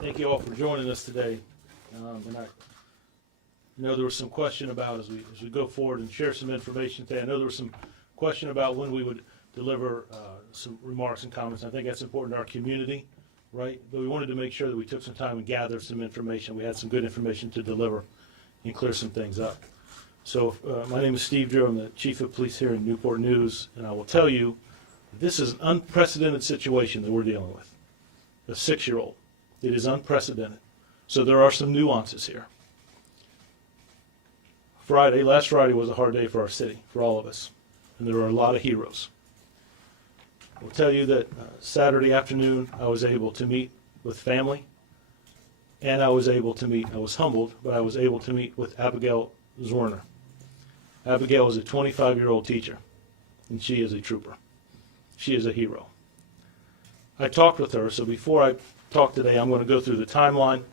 Thank you all for joining us today. And I know there was some question about, as we go forward and share some information today, I know there was some question about when we would deliver some remarks and comments. I think that's important to our community, right? But we wanted to make sure that we took some time and gathered some information. We had some good information to deliver and clear some things up. So my name is Steve Drew. I'm the Chief of Police here in Newport News, and I will tell you, this is an unprecedented situation that we're dealing with. A 6-year-old. It is unprecedented. So there are some nuances here. Last Friday was a hard day for our city, for all of us, and there were a lot of heroes. I will tell you that Saturday afternoon I was able to meet with family, and I was humbled, but I was able to meet with Abigail Zwerner. Abigail is a 25-year-old teacher, and she is a trooper. She is a hero. I talked with her, so before I talk today, I'm going to go through the timeline,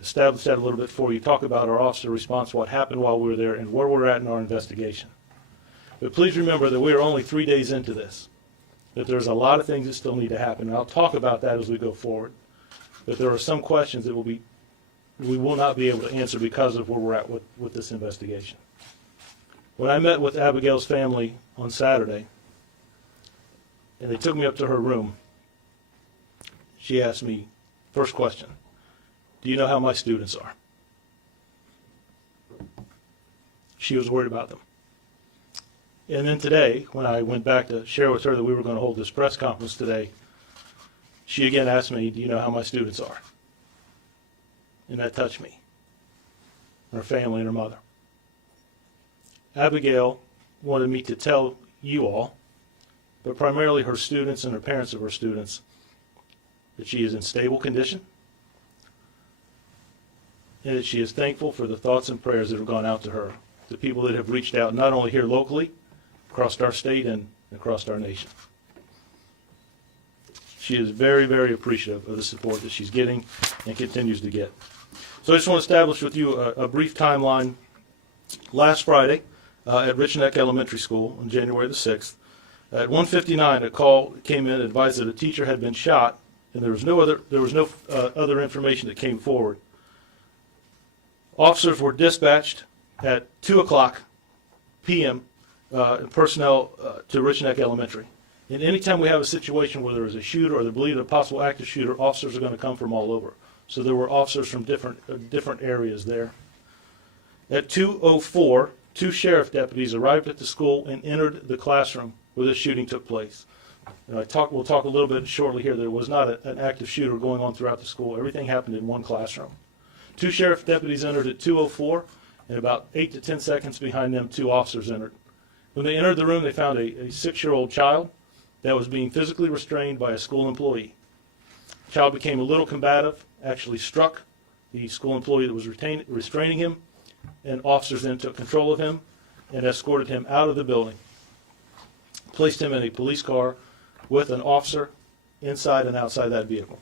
establish that a little bit for you, talk about our officer response, what happened while we were there, and where we're at in our investigation. But please remember that we are only 3 days into this, that there's a lot of things that still need to happen, and I'll talk about that as we go forward. But there are some questions that we will not be able to answer because of where we're at with this investigation. When I met with Abigail's family on Saturday, and they took me up to her room, she asked me, first question, do you know how my students are? She was worried about them. And then today, when I went back to share with her that we were going to hold this press conference today, she again asked me, do you know how my students are? And that touched me, and her family and her mother. Abigail wanted me to tell you all, but primarily her students and her parents of her students, that she is in stable condition, and that she is thankful for the thoughts and prayers that have gone out to her, the people that have reached out not only here locally, across our state and across our nation. She is very, very appreciative of the support that she's getting and continues to get. So I just want to establish with you a brief timeline. Last Friday at Rich Neck Elementary School on January the 6th, at 1:59 a call came in advised that a teacher had been shot, and there was no other information that came forward. Officers were dispatched at 2:00 p.m. Personnel to Rich Neck Elementary. And anytime we have a situation where there is a shooter or the believed a possible active shooter, officers are going to come from all over. So there were officers from different areas there. At 2:04, 2 sheriff deputies arrived at the school and entered the classroom where the shooting took place. And we'll talk a little bit shortly here. There was not an active shooter going on throughout the school. Everything happened in one classroom. 2 sheriff deputies entered at 2:04, and about 8 to 10 seconds behind them, 2 officers entered. When they entered the room, they found a 6-year-old child that was being physically restrained by a school employee. The child became a little combative, actually struck the school employee that was restraining him, and officers then took control of him and escorted him out of the building, placed him in a police car with an officer inside and outside that vehicle.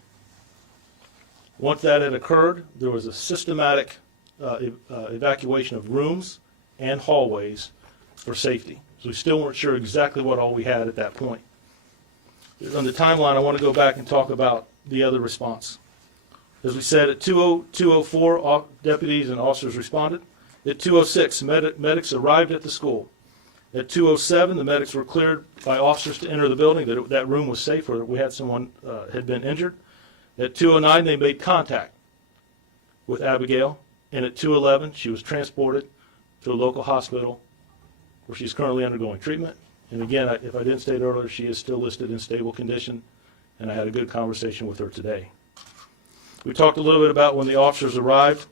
Once that had occurred, there was a systematic evacuation of rooms and hallways for safety. So we still weren't sure exactly what all we had at that point. On the timeline, I want to go back and talk about the other response. As we said, at 2:04, deputies and officers responded. At 2:06, medics arrived at the school. At 2:07, the medics were cleared by officers to enter the building, that room was safe, or we had someone had been injured. At 2:09, they made contact with Abigail, and at 2:11, she was transported to a local hospital where she's currently undergoing treatment. And again, if I didn't state earlier, she is still listed in stable condition, and I had a good conversation with her today. We talked a little bit about when the officers arrived.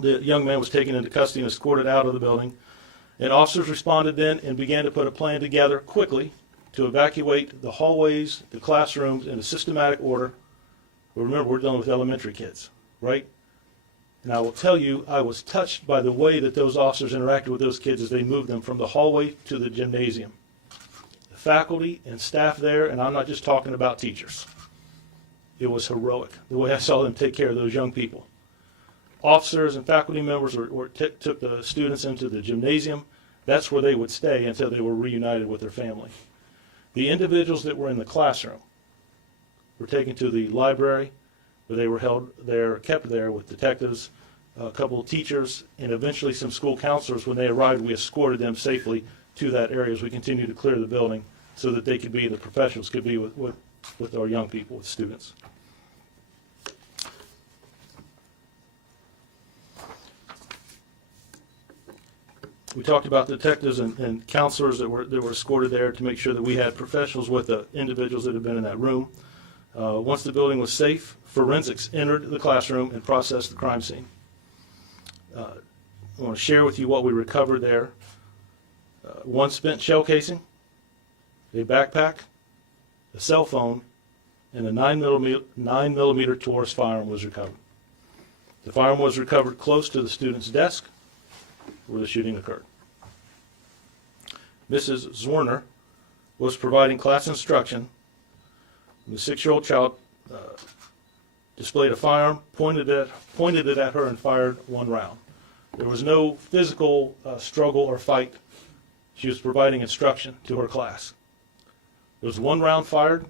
The young man was taken into custody and escorted out of the building. And officers responded then and began to put a plan together quickly to evacuate the hallways, the classrooms in a systematic order. But remember, we're dealing with elementary kids, right? And I will tell you, I was touched by the way that those officers interacted with those kids as they moved them from the hallway to the gymnasium. The faculty and staff there, and I'm not just talking about teachers. It was heroic, the way I saw them take care of those young people. Officers and faculty members took the students into the gymnasium. That's where they would stay until they were reunited with their family. The individuals that were in the classroom were taken to the library where they were held there, kept there with detectives, a couple of teachers, and eventually some school counselors. When they arrived, we escorted them safely to that area as we continued to clear the building so that they could be, the professionals could be with our young people, with students. We talked about the detectives and counselors that were escorted there to make sure that we had professionals with the individuals that had been in that room. Once the building was safe, forensics entered the classroom and processed the crime scene. I want to share with you what we recovered there. One spent shell casing, a backpack, a cell phone, and a 9mm Taurus firearm was recovered. The firearm was recovered close to the student's desk where the shooting occurred. Mrs. Zwerner was providing class instruction. The 6-year-old child displayed a firearm, pointed it at her, and fired one round. There was no physical struggle or fight. She was providing instruction to her class. There was one round fired.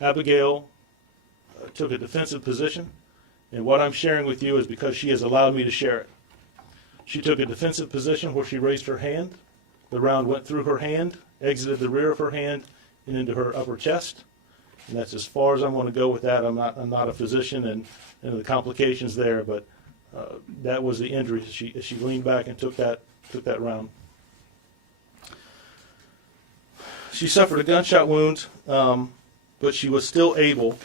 Abigail took a defensive position, and what I'm sharing with you is because she has allowed me to share it. She took a defensive position where she raised her hand. The round went through her hand, exited the rear of her hand, and into her upper chest. And that's as far as I'm going to go with that. I'm not a physician, and the complications there, but that was the injury as she leaned back and took that round. She suffered a gunshot wound, but she was still able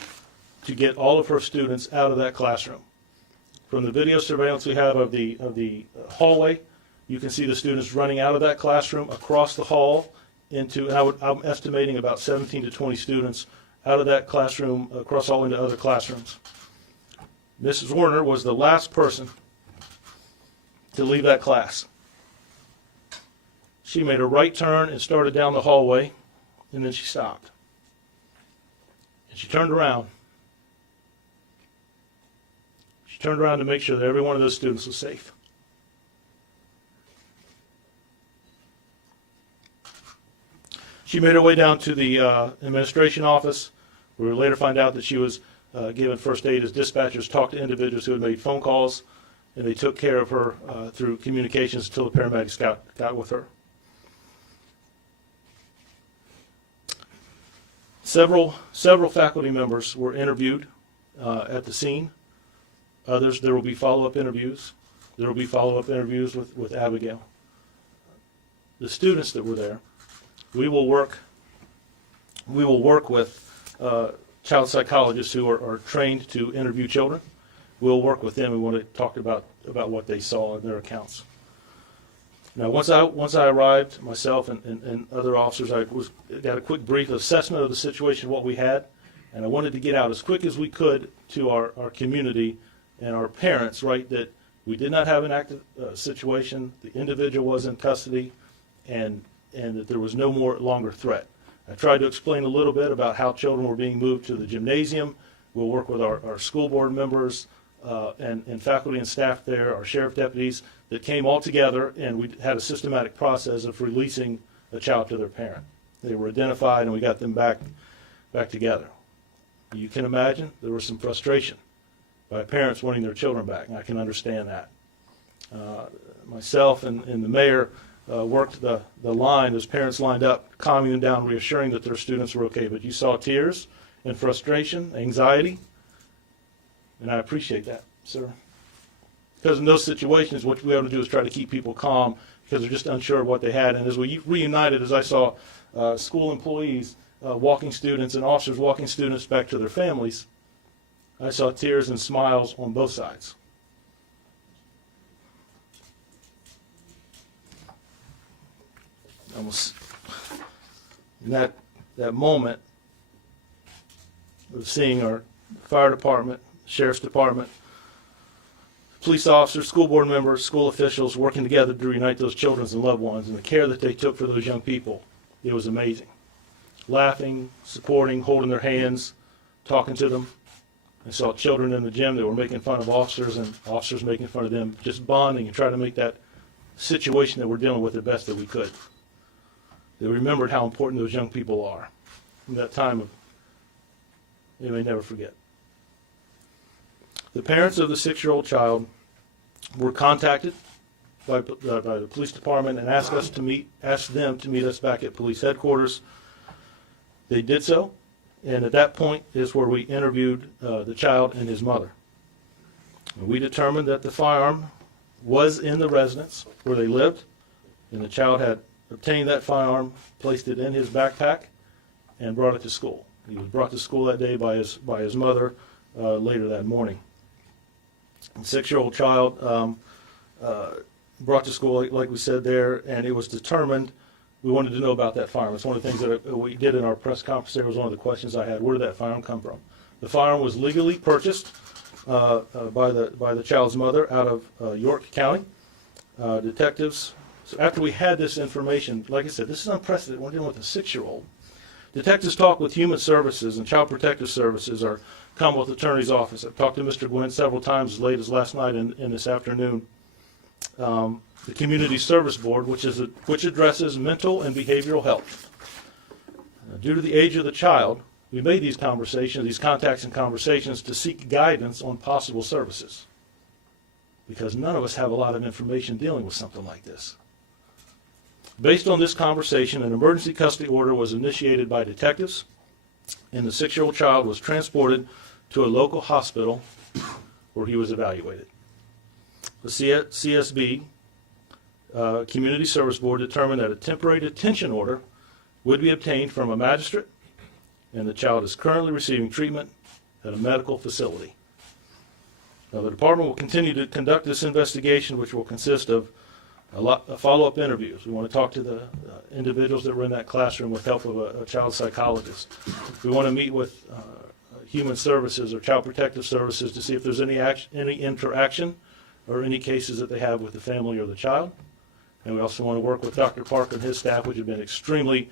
to get all of her students out of that classroom. From the video surveillance we have of the hallway, you can see the students running out of that classroom across the hall into, and I'm estimating about 17 to 20 students out of that classroom across all into other classrooms. Mrs. Warner was the last person to leave that class. She made a right turn and started down the hallway, and then she stopped. And she turned around. She turned around to make sure that every one of those students was safe. She made her way down to the administration office. We would later find out that she was given first aid as dispatchers talked to individuals who had made phone calls, and they took care of her through communications until the paramedics got with her. Several faculty members were interviewed at the scene. Others, there will be follow-up interviews. There will be follow-up interviews with Abigail. The students that were there, we will work with child psychologists who are trained to interview children. We'll work with them. We want to talk about what they saw in their accounts. Now, once I arrived, myself and other officers, got a quick brief assessment of the situation, what we had, and I wanted to get out as quick as we could to our community and our parents, right, that we did not have an active situation, the individual was in custody, and that there was no longer threat. I tried to explain a little bit about how children were being moved to the gymnasium. We'll work with our school board members and faculty and staff there, our sheriff deputies, that came all together, and we had a systematic process of releasing a child to their parent. They were identified, and we got them back together. You can imagine there was some frustration by parents wanting their children back, and I can understand that. Myself and the mayor worked the line as parents lined up, calming them down, reassuring that their students were okay. But you saw tears and frustration, anxiety, and I appreciate that, sir. Because in those situations, what we have to do is try to keep people calm because they're just unsure of what they had. And as we reunited, as I saw school employees walking students and officers walking students back to their families, I saw tears and smiles on both sides. Almost in that moment of seeing our fire department, sheriff's department, police officers, school board members, school officials working together to reunite those children and loved ones, and the care that they took for those young people, it was amazing. Laughing, supporting, holding their hands, talking to them. I saw children in the gym that were making fun of officers and officers making fun of them, just bonding and trying to make that situation that we're dealing with the best that we could. They remembered how important those young people are in that time of, they may never forget. The parents of the 6-year-old child were contacted by the police department and asked them to meet us back at police headquarters. They did so, and at that point is where we interviewed the child and his mother. And we determined that the firearm was in the residence where they lived, and the child had obtained that firearm, placed it in his backpack, and brought it to school. He was brought to school that day by his mother later that morning. The 6-year-old child brought to school, like we said there, and it was determined we wanted to know about that firearm. It's one of the things that we did in our press conference. There was one of the questions I had: where did that firearm come from? The firearm was legally purchased by the child's mother out of York County. Detectives. So after we had this information, like I said, this is unprecedented. We're dealing with a 6-year-old. Detectives talked with Human Services and Child Protective Services, our Commonwealth Attorney's Office. I've talked to Mr. Gwynn several times, as late as last night and this afternoon. The Community Service Board, which addresses mental and behavioral health. Due to the age of the child, we made these contacts and conversations to seek guidance on possible services, because none of us have a lot of information dealing with something like this. Based on this conversation, an emergency custody order was initiated by detectives, and the 6-year-old child was transported to a local hospital where he was evaluated. The CSB, Community Service Board, determined that a temporary detention order would be obtained from a magistrate, and the child is currently receiving treatment at a medical facility. Now, the department will continue to conduct this investigation, which will consist of follow-up interviews. We want to talk to the individuals that were in that classroom with help of a child psychologist. We want to meet with Human Services or Child Protective Services to see if there's any interaction or any cases that they have with the family or the child. And we also want to work with Dr. Parker and his staff, which have been extremely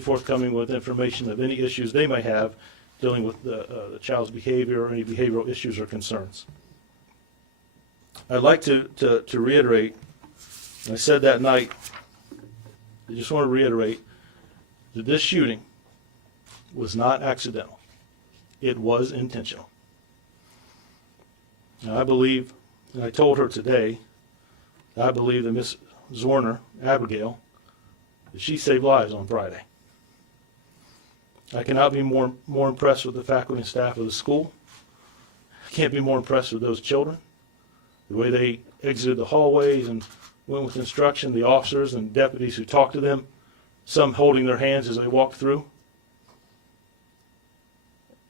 forthcoming with information of any issues they may have dealing with the child's behavior or any behavioral issues or concerns. I'd like to reiterate, and I said that night, I just want to reiterate that this shooting was not accidental. It was intentional. Now, I believe, and I told her today, I believe that Miss Zorner, Abigail, that she saved lives on Friday. I cannot be more impressed with the faculty and staff of the school. I can't be more impressed with those children. The way they exited the hallways and went with instruction, the officers and deputies who talked to them, some holding their hands as they walked through.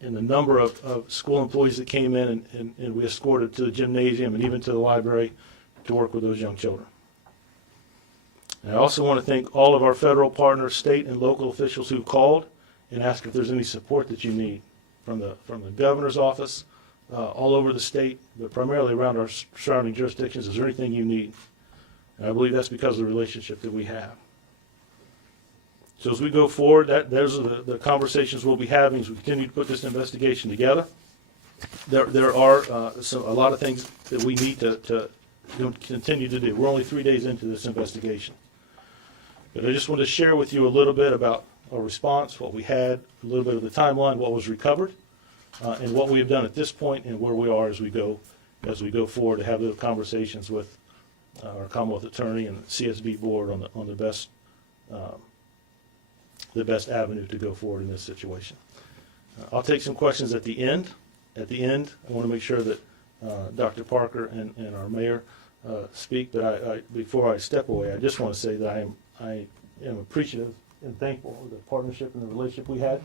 And the number of school employees that came in and we escorted to the gymnasium and even to the library to work with those young children. And I also want to thank all of our federal partners, state and local officials who called and asked if there's any support that you need from the governor's office, all over the state, but primarily around our surrounding jurisdictions. Is there anything you need? And I believe that's because of the relationship that we have. So as we go forward, those are the conversations we'll be having as we continue to put this investigation together. There are a lot of things that we need to continue to do. We're only 3 days into this investigation. But I just want to share with you a little bit about our response, what we had, a little bit of the timeline, what was recovered, and what we have done at this point, and where we are as we go forward to have those conversations with our Commonwealth Attorney and the CSB board on the best avenue to go forward in this situation. I'll take some questions at the end. At the end, I want to make sure that Dr. Parker and our mayor speak, but before I step away, I just want to say that I am appreciative and thankful of the partnership and the relationship we have,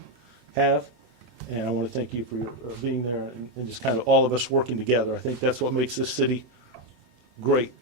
and I want to thank you for your, being there and just kind of all of us working together. I think that's what makes this city great,